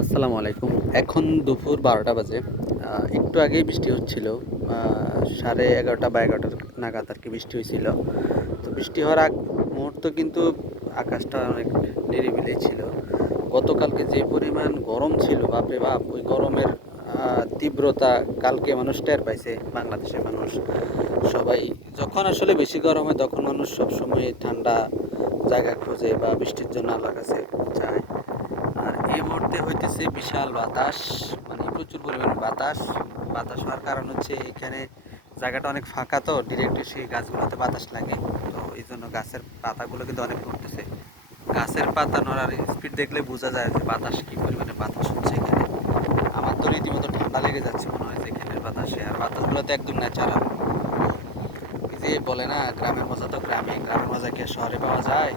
আসসালামু আলাইকুম। এখন দুপুর ১২টা বাজে। একটু আগেই বৃষ্টি হচ্ছিল। 11:30 বা 11টা নাগাদ আরকি বৃষ্টি হইছিল। তো বৃষ্টি হওয়ার আগ মুহূর্ত কিন্তু আকাশটা অনেক নিরিবিলি ছিল। গতকালকে যে পরিমাণ গরম ছিল, বাপরে বাপ! ওই গরমের তীব্রতা কালকে মানুষ টের পাইছে, বাংলাদেশের মানুষ। সবাই যখন আসলে বেশি গরম হয় তখন মানুষ সবসময় ঠান্ডা জায়গা খোঁজে বা বৃষ্টির জন্য আল্লাহর কাছে চায়। আর এই মুহূর্তে হইতেছে বিশাল বাতাস, মানে প্রচুর পরিমাণে বাতাস। বাতাস হওয়ার কারণ হচ্ছে এখানে জায়গাটা অনেক ফাঁকা, তো ডিরেক্ট সেই গাছগুলোতে বাতাস লাগে। তো এই জন্য গাছের পাতাগুলো কিন্তু অনেক নড়তেছে। গাছের পাতা নড়ার স্পিড দেখলে বোঝা যায় যে বাতাস কি পরিমাণে বাতাস হচ্ছে এখানে। আমার তো রীতিমতো ঠান্ডা লেগে যাচ্ছে মনে হয় যে এখানের বাতাসে। আর বাতাসগুলো তো একদম ন্যাচারাল। ওই যে বলে না, গ্রামের মজা তো গ্রামে, গ্রামের মজা কি আর শহরে পাওয়া যায়?